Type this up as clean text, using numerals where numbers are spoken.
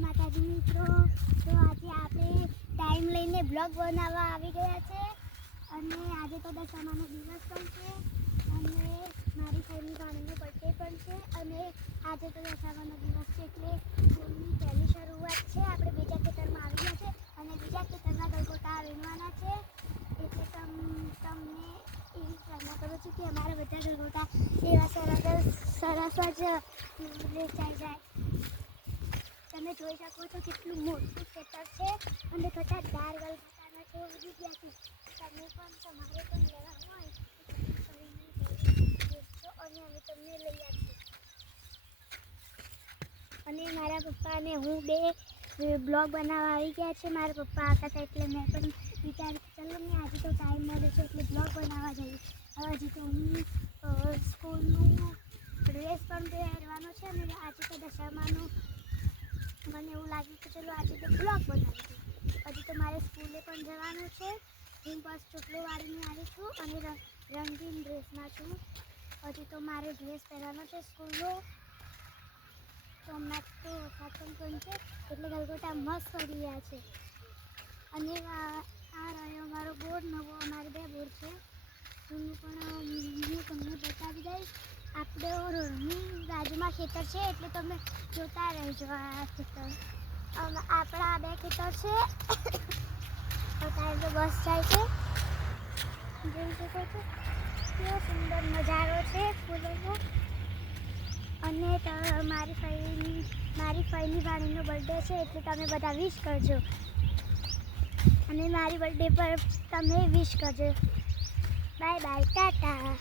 માતાજી મિત્રો, તો આજે આપણે ટાઈમ લઈને બ્લોગ બનાવવા આવી ગયા છે અને આજે તો દશામાનો દિવસ પણ છે અને મારી ફ્રેન્ડની ભાણીનો બર્થડે પણ છે અને આજે તો દશામાનો દિવસ છે એટલે સ્કૂલની પહેલી શરૂઆત છે. આપણે બીજા ખેતરમાં આવી ગયા છે અને બીજા ખેતરના ગલગોટા વીણવાના છે એટલે તમને એવી પ્રાર્થના કરું છું કે અમારા બધા ગલગોટા એવા સરસ જ વેચાઈ જાય. તમે જોઈ શકો છો કેટલું મોટું ખેતર છે અને ઘટાદાર ગલગોટાના છે. ઉડી ગયા છે. તમે પણ તમારે પણ લેવા હોય તો અને અમે તમને લઈ આપીએ. અને મારા પપ્પા અને હું બે બ્લોગ બનાવવા આવી ગયા છે. મારા પપ્પા આવતા હતા એટલે મેં પણ વિચાર્યું ચલો ને આજે તો ટાઈમ મળે છે એટલે બ્લોગ બનાવવા જઈએ. હજી તો હું સ્કૂલનું ડ્રેસ પણ પહેરવાનો છે અને આજે તો દશામાનું મને એવું લાગ્યું કે ચલો આજે તો બ્લોગ બનાવી દઉં. હજી તો મારે સ્કૂલે પણ જવાનું છે. હું બસ ચોટલો વાળીને આવી છું અને રંગીન ડ્રેસમાં છું. હજી તો મારે ડ્રેસ પહેરવાનો છે સ્કૂલનો. તો હમણાં તો સાતમ પણ છે એટલે ગલગોટા મસ્ત ઉડી રહ્યા છે. અને આ રહ્યો અમારો બોર્ડ નવો. અમારે બે બોર્ડ છે. હું તમને બતાવી દઈશ. આપણે રોડની બાજુમાં ખેતર છે એટલે તમે જોતા રહેજો. આ ખેતર આપણા બે ખેતર છે. અત્યારે તો બસ જાય છે. જોઈ શકો છો કેવો સુંદર નજારો છે ફૂલોનો. અને મારી ફઈની ભાણીનો બર્થડે છે એટલે તમે બધા વિશ કરજો અને મારી બર્થડે પર તમે વિશ કરજો. Bye bye, Tata.